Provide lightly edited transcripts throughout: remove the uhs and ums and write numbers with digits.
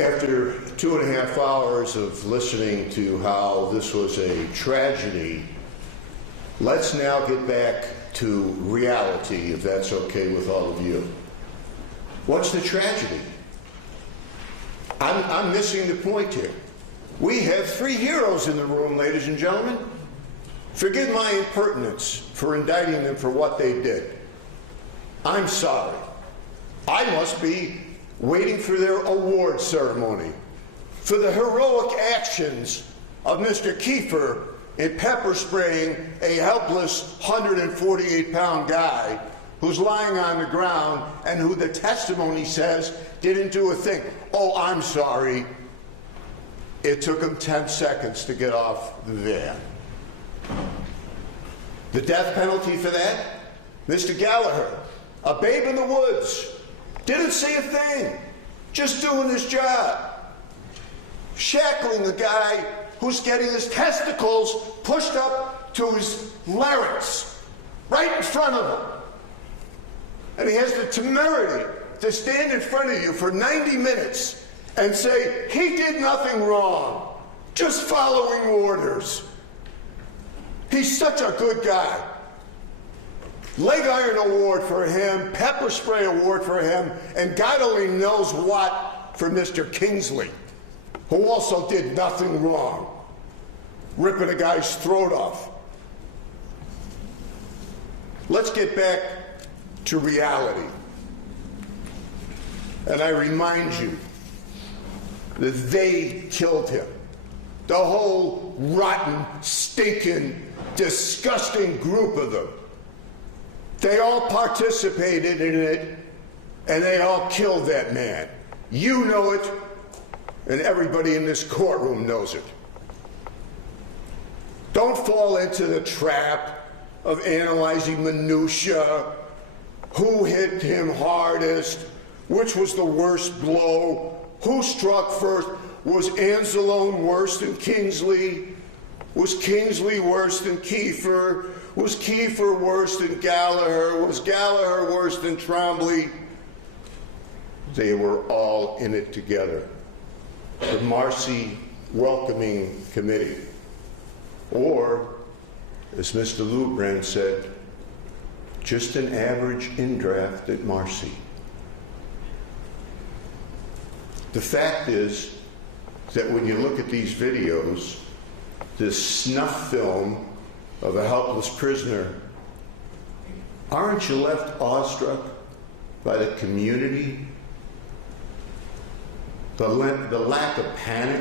After 2.5 hours of listening to how this was a tragedy, let's now get back to reality, if that's okay with all of you. What's the tragedy? I'm missing the point here. We have 3 heroes in the room, ladies and gentlemen. Forgive my impertinence for indicting them for what they did. I'm sorry. I must be waiting for their award ceremony for the heroic actions of Mr. Kiefer in pepper spraying a helpless 148-pound guy who's lying on the ground and who the testimony says didn't do a thing. Oh, I'm sorry. It took him 10 seconds to get off the van. The death penalty for that? Mr. Gallagher, a babe in the woods, didn't say a thing, just doing his job. Shackling the guy who's getting his testicles pushed up to his larynx, right in front of him. And he has the temerity to stand in front of you for 90 minutes and say, he did nothing wrong, just following orders. He's such a good guy. Leg iron award for him, pepper spray award for him, and God only knows what for Mr. Kingsley, who also did nothing wrong, ripping a guy's throat off. Let's get back to reality. And I remind you that they killed him. The whole rotten, stinking, disgusting group of them. They all participated in it, and they all killed that man. You know it, and everybody in this courtroom knows it. Don't fall into the trap of analyzing minutia, who hit him hardest, which was the worst blow, who struck first. Was Anzalone worse than Kingsley? Was Kingsley worse than Kiefer? Was Kiefer worse than Gallagher? Was Gallagher worse than Trombley? They were all in it together. The Marcy Welcoming Committee. Or, as Mr. Lubran said, just an average indraft at Marcy. The fact is that when you look at these videos, this snuff film of a helpless prisoner, aren't you left awestruck by the community? The lack of panic,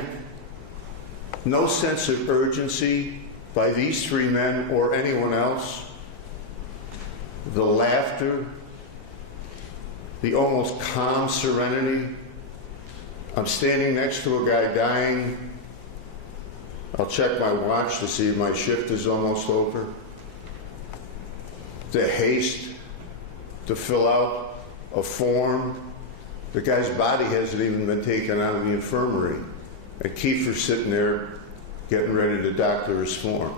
no sense of urgency by these 3 men or anyone else, the laughter, the almost calm serenity. I'm standing next to a guy dying. I'll check my watch to see if my shift is almost over. The haste to fill out a form. The guy's body hasn't even been taken out of the infirmary. And Kiefer's sitting there getting ready to doctor his form.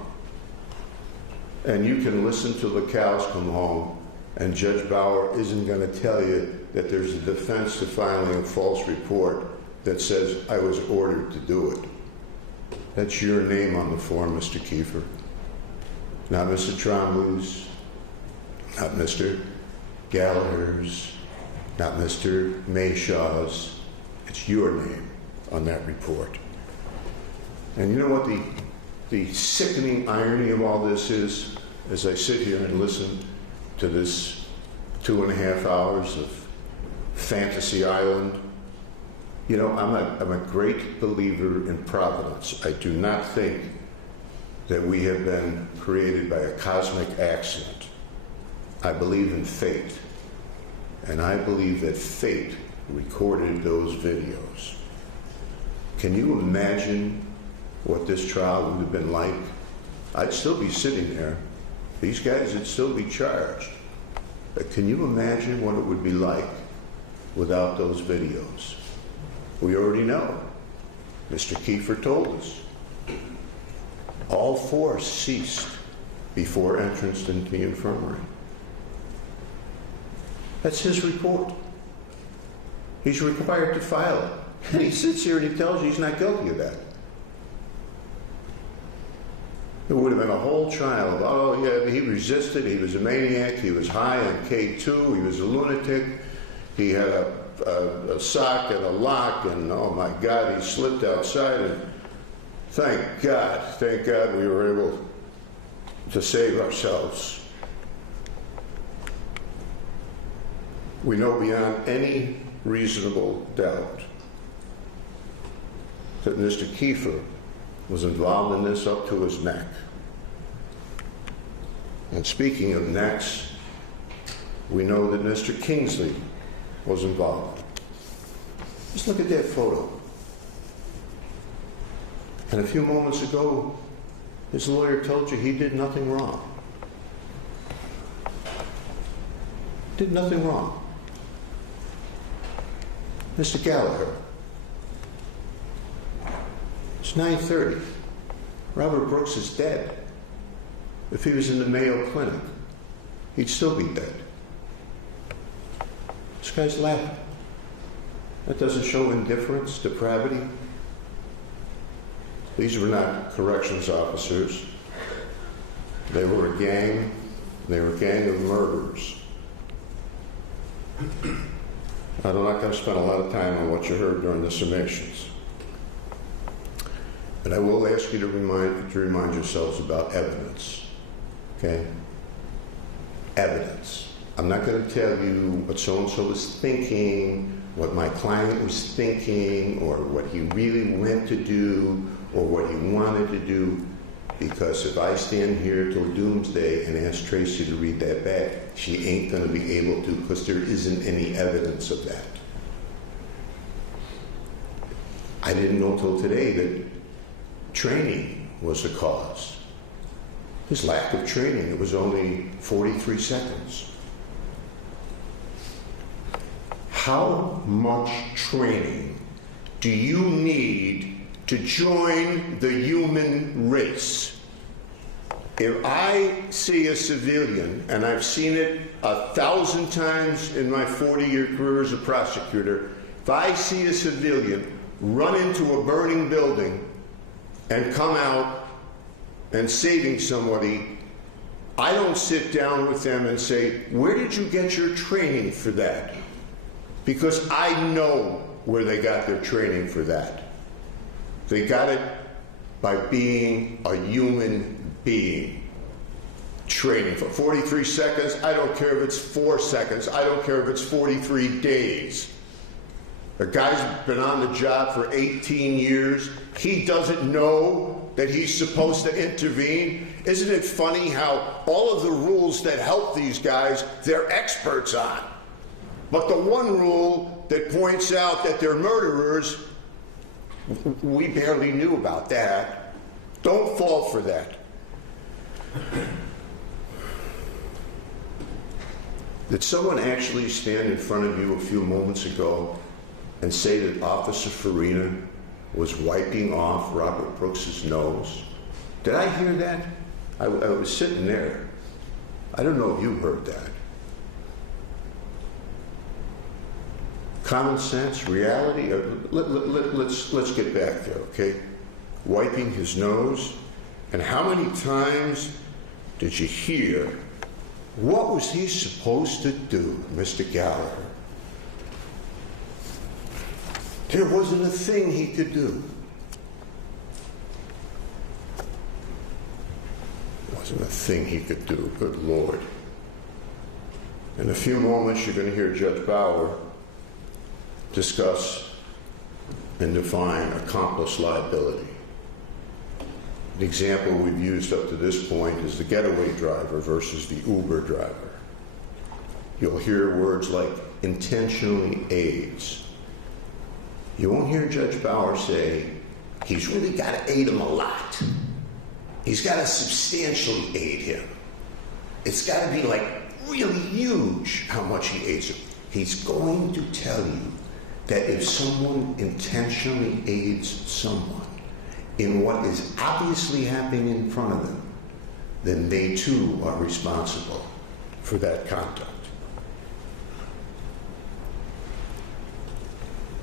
And you can listen till the cows come home, and Judge Bauer isn't going to tell you that there's a defense to filing a false report that says I was ordered to do it. That's your name on the form, Mr. Kiefer. Not Mr. Trombley's, not Mr. Gallagher's, not Mr. Mayshaw's. It's your name on that report. And you know what the sickening irony of all this is? As I sit here and listen to this 2.5 hours of Fantasy Island, you know, I'm a great believer in providence. I do not think that we have been created by a cosmic accident. I believe in fate. And I believe that fate recorded those videos. Can you imagine what this trial would have been like? I'd still be sitting there. These guys would still be charged. But can you imagine what it would be like without those videos? We already know. Mr. Kiefer told us. All force ceased before entrance into the infirmary. That's his report. He's required to file it. And he sits here and he tells you he's not guilty of that. It would have been a whole trial of, oh yeah, he resisted, he was a maniac, he was high on K2, he was a lunatic, he had a sock and a lock, and oh my God, he slipped outside, and thank God we were able to save ourselves. We know beyond any reasonable doubt that Mr. Kiefer was involved in this up to his neck. And speaking of necks, we know that Mr. Kingsley was involved. Just look at that photo. And a few moments ago, his lawyer told you he did nothing wrong. Did nothing wrong. Mr. Gallagher, it's 9:30. Robert Brooks is dead. If he was in the Mayo Clinic, he'd still be dead. This guy's laughing. That doesn't show indifference, depravity. These were not corrections officers. They were a gang. They were a gang of murderers. I'm not going to spend a lot of time on what you heard during the summations. But I will ask you to remind yourselves about evidence. Okay? Evidence. I'm not going to tell you what so-and-so was thinking, what my client was thinking, or what he really went to do, or what he wanted to do, because if I stand here till doomsday and ask Tracy to read that back, she ain't going to be able to, because there isn't any evidence of that. I didn't know till today that training was the cause. His lack of training, it was only 43 seconds. How much training do you need to join the human race? If I see a civilian, and I've seen it 1,000 times in my 40-year career as a prosecutor, if I see a civilian run into a burning building and come out and saving somebody, I don't sit down with them and say, where did you get your training for that? Because I know where they got their training for that. They got it by being a human being. Training for 43 seconds, I don't care if it's 4 seconds, I don't care if it's 43 days. A guy's been on the job for 18 years, he doesn't know that he's supposed to intervene. Isn't it funny how all of the rules that help these guys, they're experts on? But the one rule that points out that they're murderers, we barely knew about that. Don't fall for that. Did someone actually stand in front of you a few moments ago and say that Officer Farina was wiping off Robert Brooks's nose? Did I hear that? I was sitting there. I don't know if you heard that. Common sense, reality. Let's get back there, okay? Wiping his nose. And how many times did you hear, what was he supposed to do, Mr. Gallagher? There wasn't a thing he could do. There wasn't a thing he could do, good Lord. In a few moments, you're going to hear Judge Bauer discuss and define accomplice liability. The example we've used up to this point is the getaway driver versus the Uber driver. You'll hear words like intentionally aids. You won't hear Judge Bauer say, he's really got to aid him a lot. He's got to substantially aid him. It's got to be like really huge how much he aids him. He's going to tell you that if someone intentionally aids someone in what is obviously happening in front of them, then they too are responsible for that conduct.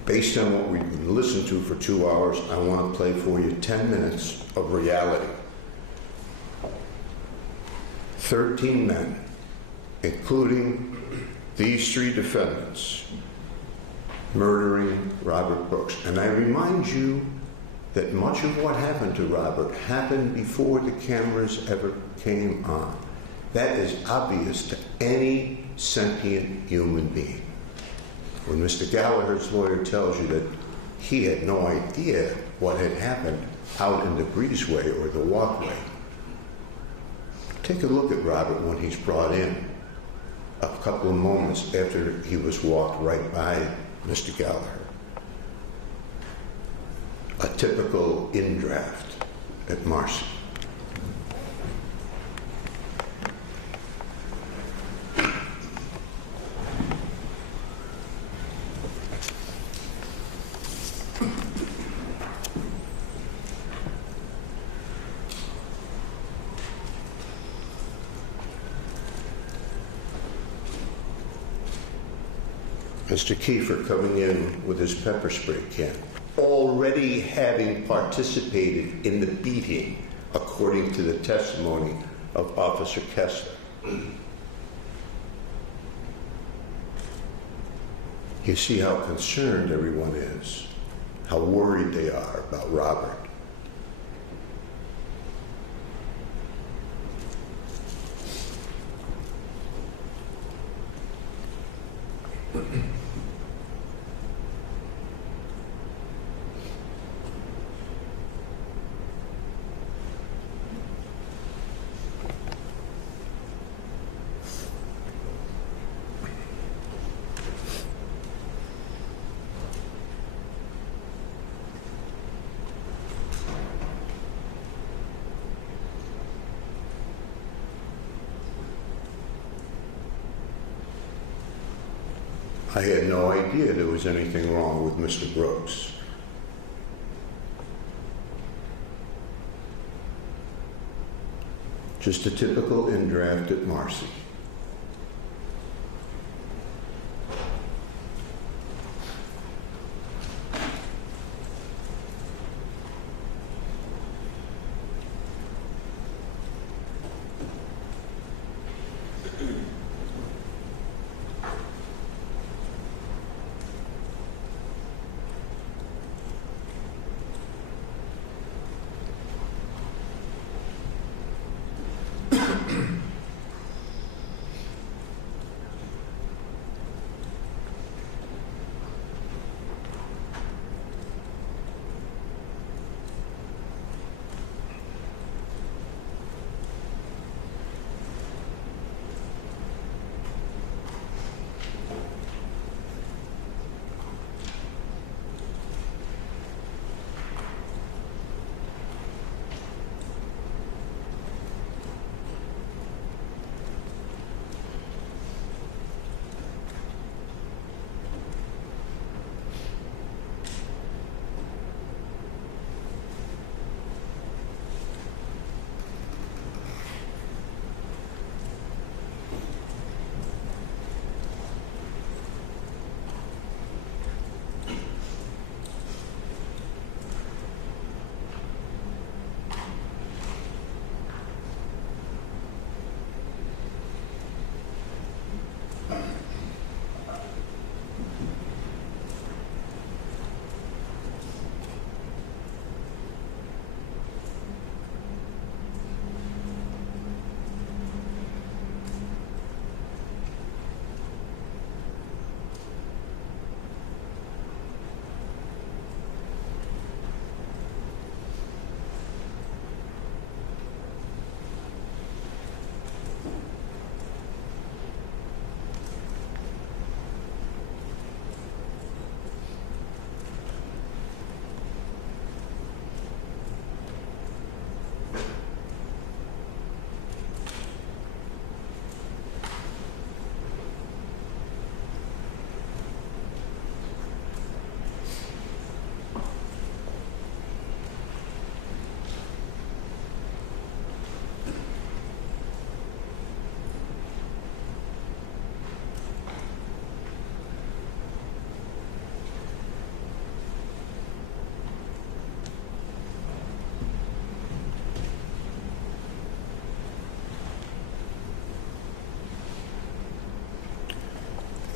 based on what we've listened to for 2 hours, I want to play for you 10 minutes of reality. 13 men, including these 3 defendants, murdering Robert Brooks. And I remind you that much of what happened to Robert happened before the cameras ever came on. That is obvious to any sentient human being. When Mr. Gallagher's lawyer tells you that he had no idea what had happened out in the breezeway or the walkway, take a look at Robert when he's brought in a couple of moments after he was walked right by Mr. Gallagher. A typical in-draft at Marcy. Mr. Kiefer coming in with his pepper spray can, already having participated in the beating, according to the testimony of Officer Kessler. You see how concerned everyone is, how worried they are about Robert. I had no idea there was anything wrong with Mr. Brooks. Just a typical in-draft at Marcy.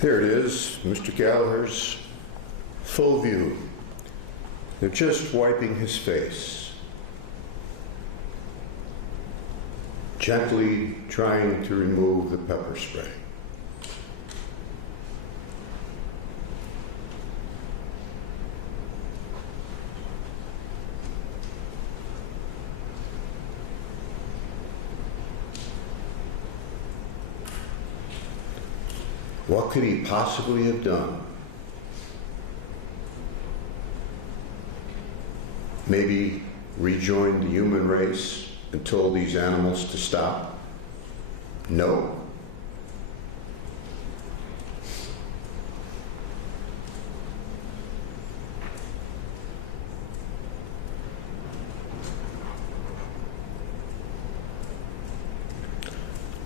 Here it is, Mr. Gallagher's full view. They're just wiping his face, gently trying to remove the pepper spray. What could he possibly have done? Maybe rejoined the human race and told these animals to stop? No.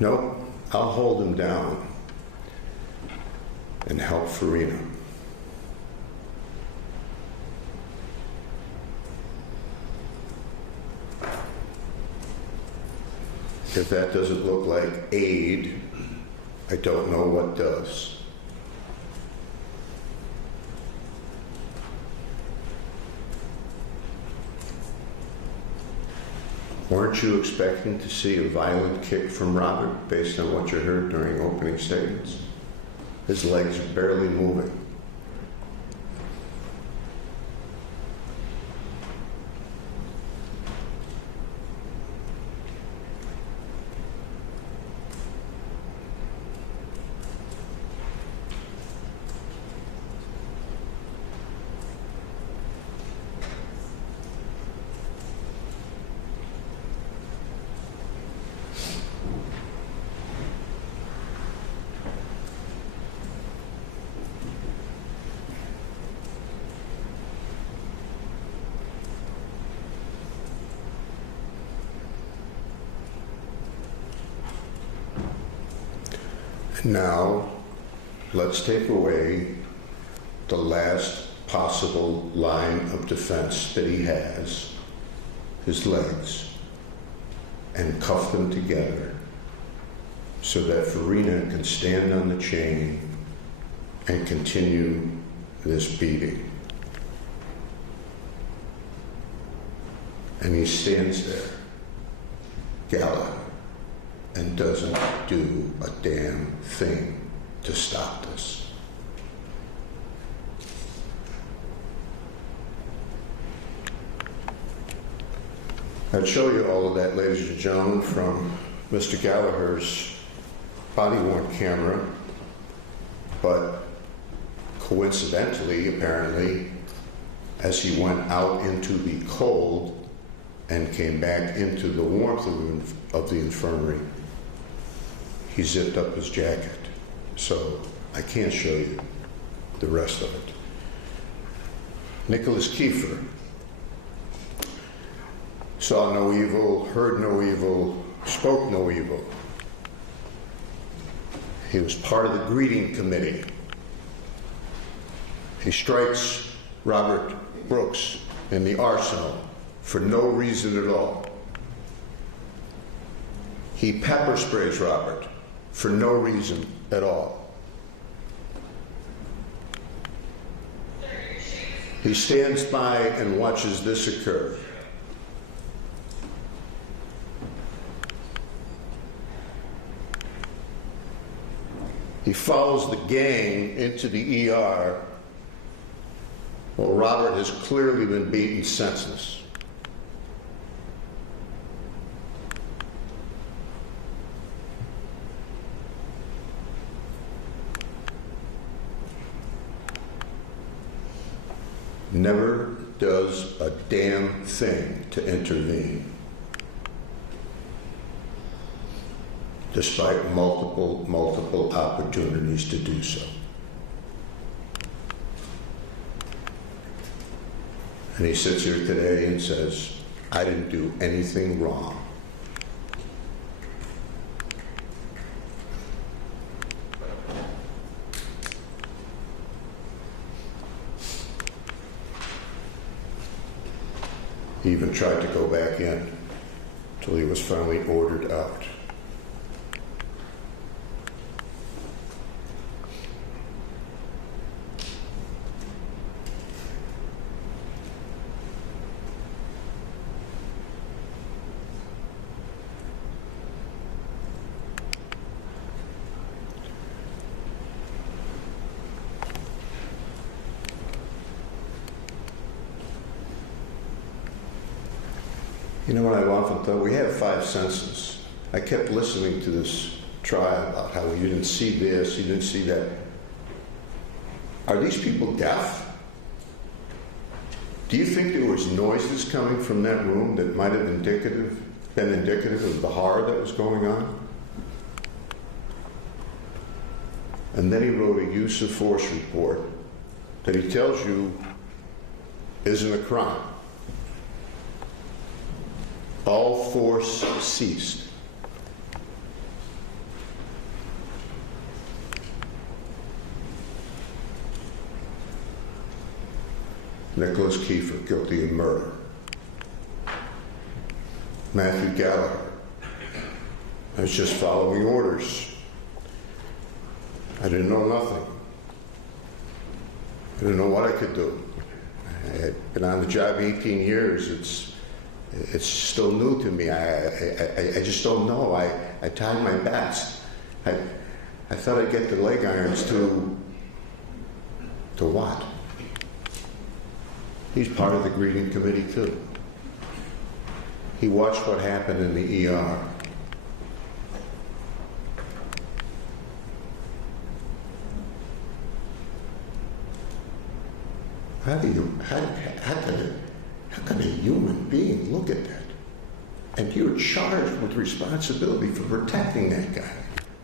Nope, I'll hold him down and help Farina. If that doesn't look like aid, I don't know what does. Weren't you expecting to see a violent kick from Robert based on what you heard during opening statements? His legs are barely moving. Now, let's take away the last possible line of defense that he has, his legs, and cuff them together so that Farina can stand on the chain and continue this beating. And he stands there, Gallagher, and doesn't do a damn thing to stop this. I'd show you all of that, ladies and gentlemen, from Mr. Gallagher's body-worn camera, but coincidentally, apparently, as he went out into the cold and came back into the warmth of the infirmary, he zipped up his jacket. So I can't show you the rest of it. Nicholas Kiefer saw no evil, heard no evil, spoke no evil. He was part of the greeting committee. He strikes Robert Brooks in the arsenal for no reason at all. He pepper sprays Robert for no reason at all. He stands by and watches this occur. He follows the gang into the ER while Robert has clearly been beaten senseless. Never does a damn thing to intervene, despite multiple opportunities to do so. And he sits here today and says, I didn't do anything wrong. He even tried to go back in until he was finally ordered out. You know what I've often thought? We have five senses. I kept listening to this trial about how you didn't see this, you didn't see that. Are these people deaf? Do you think there was noises coming from that room that might have been indicative of the horror that was going on? And then he wrote a use of force report that he tells you isn't a crime. All force ceased. Nicholas Kiefer, guilty of murder. Matthew Gallagher, I was just following orders. I didn't know nothing. I didn't know what I could do. I had been on the job 18 years. It's still new to me. I just don't know. I tried my best. I thought I'd get the leg irons to what? He's part of the greeting committee too. He watched what happened in the ER. How can a human being look at that? And you're charged with responsibility for protecting that guy.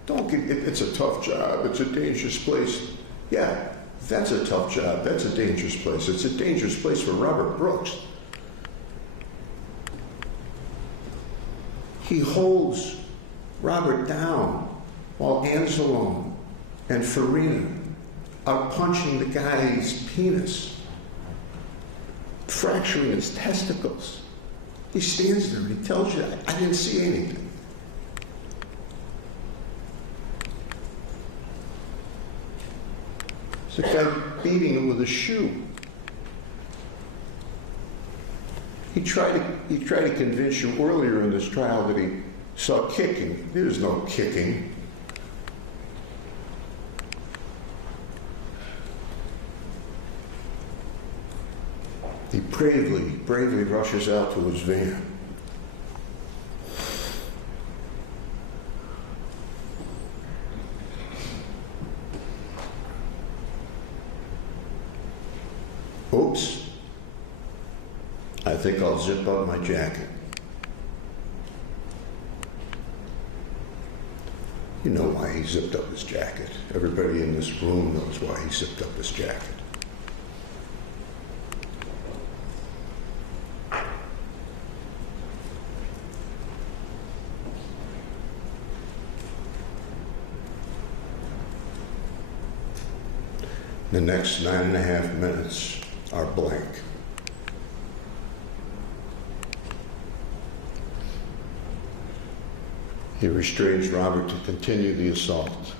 It's a tough job. It's a dangerous place. Yeah, that's a tough job. That's a dangerous place. It's a dangerous place for Robert Brooks. He holds Robert down while Anzalone and Farina are punching the guy's penis, fracturing his testicles. He stands there and he tells you, I didn't see anything. It's a guy beating him with a shoe. He tried to convince you earlier in this trial that he saw kicking. There's no kicking. He bravely rushes out to his van. Oops. I think I'll zip up my jacket. You know why he zipped up his jacket. Everybody in this room knows why he zipped up his jacket. The next 9.5 minutes are blank. He restrains Robert to continue the assault.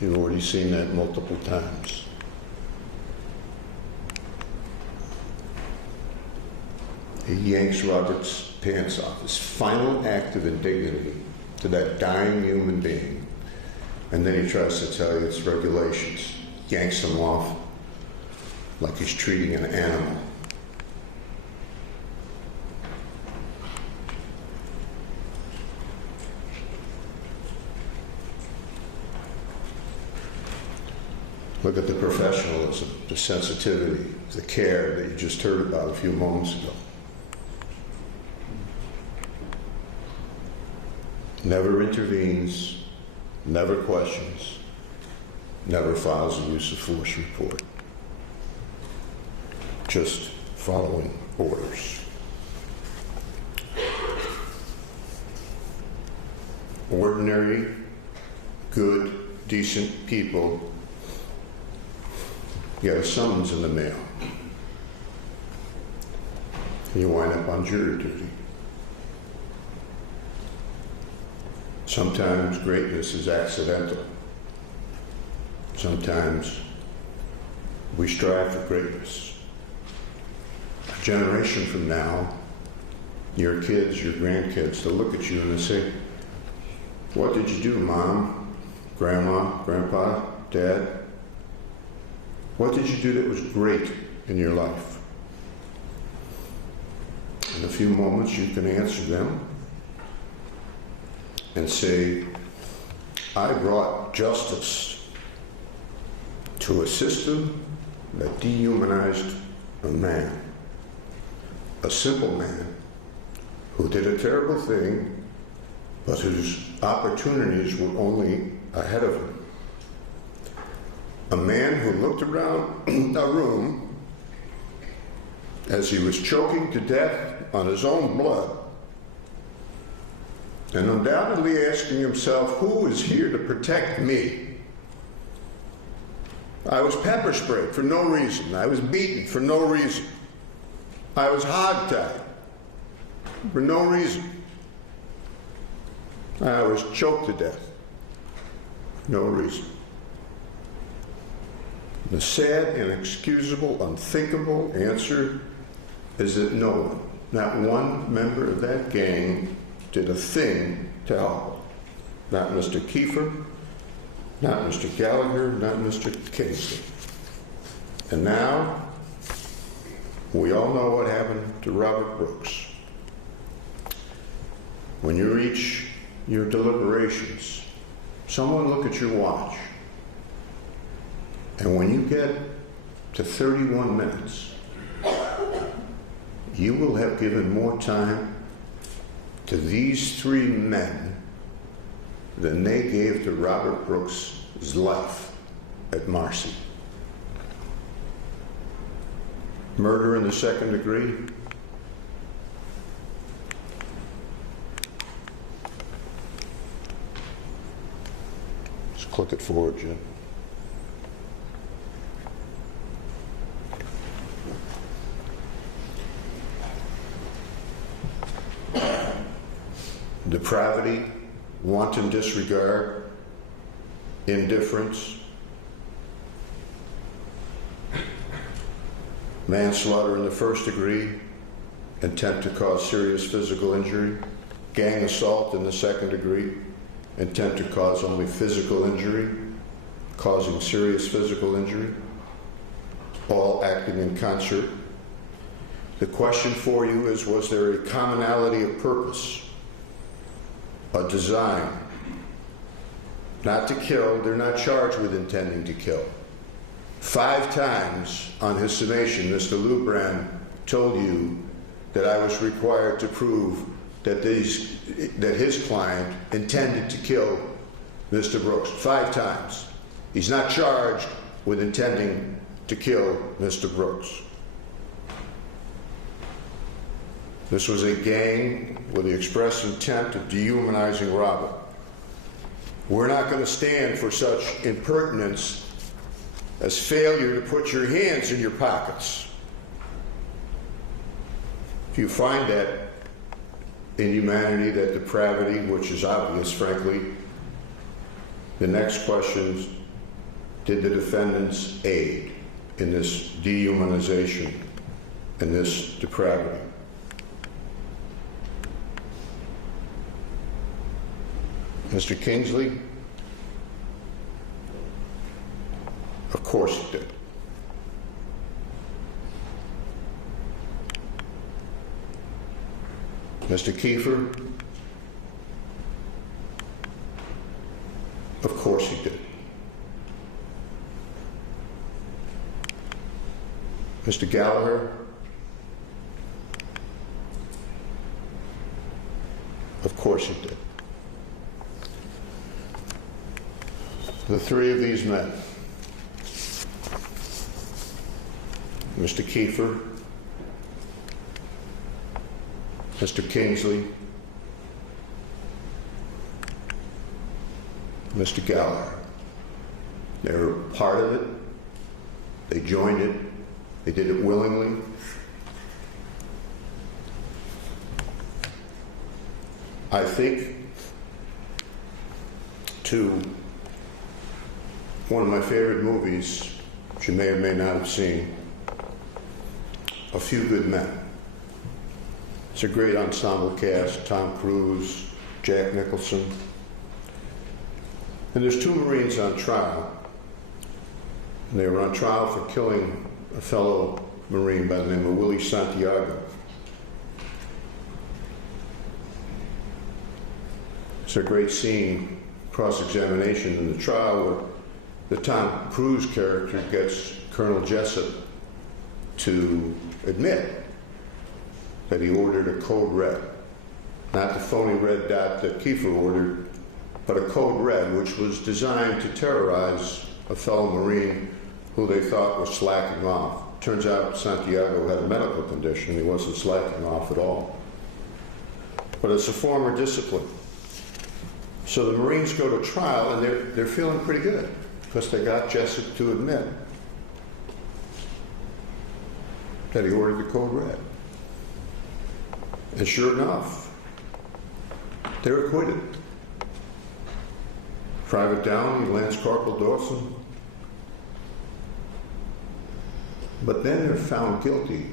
You've already seen that multiple times. He yanks Robert's pants off, his final act of indignity to that dying human being. And then he tries to tell you it's regulations. Yanks him off like he's treating an animal. Look at the professionalism, the sensitivity, the care that you just heard about a few moments ago. Never intervenes, never questions, never files a use of force report. Just following orders. Ordinary, good, decent people get a summons in the mail. And you wind up on jury duty. Sometimes greatness is accidental. Sometimes we strive for greatness. A generation from now, your kids, your grandkids, they'll look at you and they'll say, "What did you do, Mom, Grandma, Grandpa, Dad? What did you do that was great in your life?" In a few moments, you can answer them and say, I brought justice to a system that dehumanized a man, a simple man who did a terrible thing, but whose opportunities were only ahead of him. A man who looked around a room as he was choking to death on his own blood, and undoubtedly asking himself, who is here to protect me? I was pepper sprayed for no reason. I was beaten for no reason. I was hogtied for no reason. I was choked to death for no reason. The sad, inexcusable, unthinkable answer is that no one, not one member of that gang, did a thing to help. Not Mr. Kiefer, not Mr. Gallagher, not Mr. Kingsley. And now, we all know what happened to Robert Brooks. When you reach your deliberations, someone look at your watch. And when you get to 31 minutes, you will have given more time to these three men than they gave to Robert Brooks' life at Marcy. Murder in the second degree. Just click it forward, Jim. Depravity, wanton disregard, indifference, manslaughter in the first degree, intent to cause serious physical injury, gang assault in the second degree, intent to cause only physical injury, causing serious physical injury, all acting in concert. The question for you is, was there a commonality of purpose? A design, not to kill. They're not charged with intending to kill. 5 times on his summation, Mr. Lubran told you that I was required to prove that his client intended to kill Mr. Brooks. 5 times. He's not charged with intending to kill Mr. Brooks. This was a gang with the express intent of dehumanizing Robert. We're not going to stand for such impertinence as failure to put your hands in your pockets. If you find that inhumanity, that depravity, which is obvious, frankly, the next question is, did the defendants aid in this dehumanization and this depravity? Mr. Kingsley? Of course he did. Mr. Kiefer? Of course he did. Mr. Gallagher? Of course he did. The 3 of these men, Mr. Kiefer, Mr. Kingsley, Mr. Gallagher, they were part of it. They joined it. They did it willingly. I think to one of my favorite movies, which you may or may not have seen, A Few Good Men. It's a great ensemble cast: Tom Cruise, Jack Nicholson. And there's 2 Marines on trial. And they were on trial for killing a fellow Marine by the name of Willie Santiago. It's a great scene, cross-examination in the trial, where the Tom Cruise character gets Colonel Jessup to admit that he ordered a code red. Not the phony red dot that Kiefer ordered, but a code red, which was designed to terrorize a fellow Marine who they thought was slacking off. Turns out Santiago had a medical condition. He wasn't slacking off at all. But it's a form of discipline. So the Marines go to trial, and they're feeling pretty good because they got Jessup to admit that he ordered the code red. And sure enough, they're acquitted. Private Downey, Lance Corporal Dawson. But then they're found guilty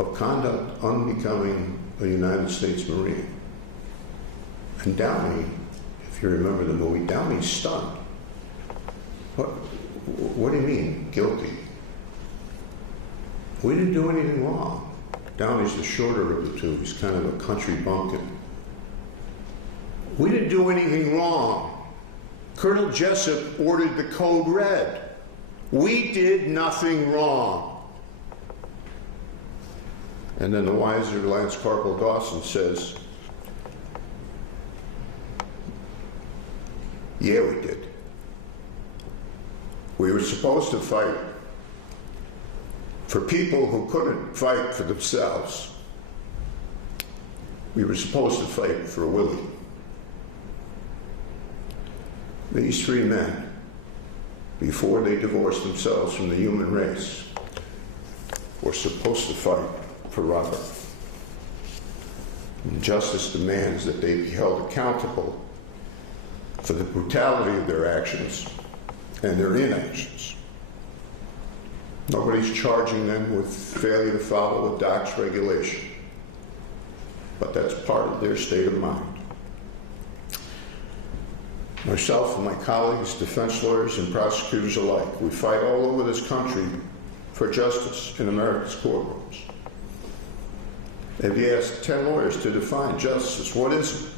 of conduct unbecoming a United States Marine. And Downey, if you remember the movie, Downey's stunned. What do you mean, guilty? We didn't do anything wrong. Downey's the shorter of the two. He's kind of a country bumpkin. We didn't do anything wrong. Colonel Jessup ordered the code red. We did nothing wrong. And then the wiser Lance Corporal Dawson says, yeah, we did. We were supposed to fight for people who couldn't fight for themselves. We were supposed to fight for Willie. These three men, before they divorced themselves from the human race, were supposed to fight for Robert. And justice demands that they be held accountable for the brutality of their actions and their inactions. Nobody's charging them with failure to follow a DOC's regulation, but that's part of their state of mind. Myself and my colleagues, defense lawyers and prosecutors alike, we fight all over this country for justice in America's courtrooms. If you ask 10 lawyers to define justice, what is it?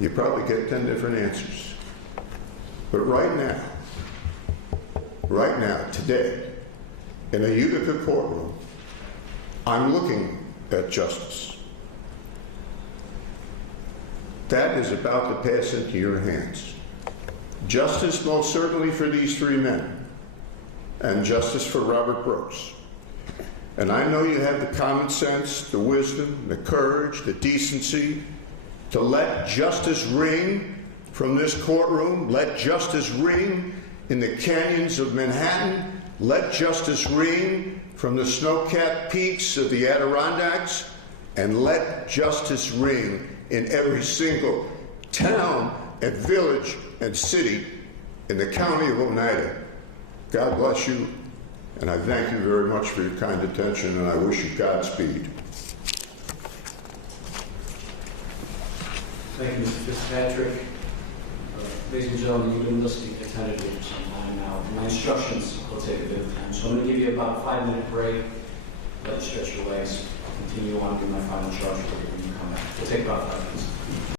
You probably get 10 different answers. But right now, today, in a Utica courtroom, I'm looking at justice. That is about to pass into your hands. Justice most certainly for these three men, and justice for Robert Brooks. And I know you have the common sense, the wisdom, the courage, the decency to let justice ring from this courtroom, let justice ring in the canyons of Manhattan, let justice ring from the snow-capped peaks of the Adirondacks, and let justice ring in every single town and village and city in the county of Oneida. God bless you, and I thank you very much for your kind attention, and I wish you Godspeed. Thank you, Mr. Fitzpatrick. Ladies and gentlemen, you've been listening attentively for some time now. My instructions will take a bit of time, so I'm going to give you about a 5-minute break. Let you stretch your legs. I'll continue on with my final charge for you when you come back. We'll take about 5 minutes.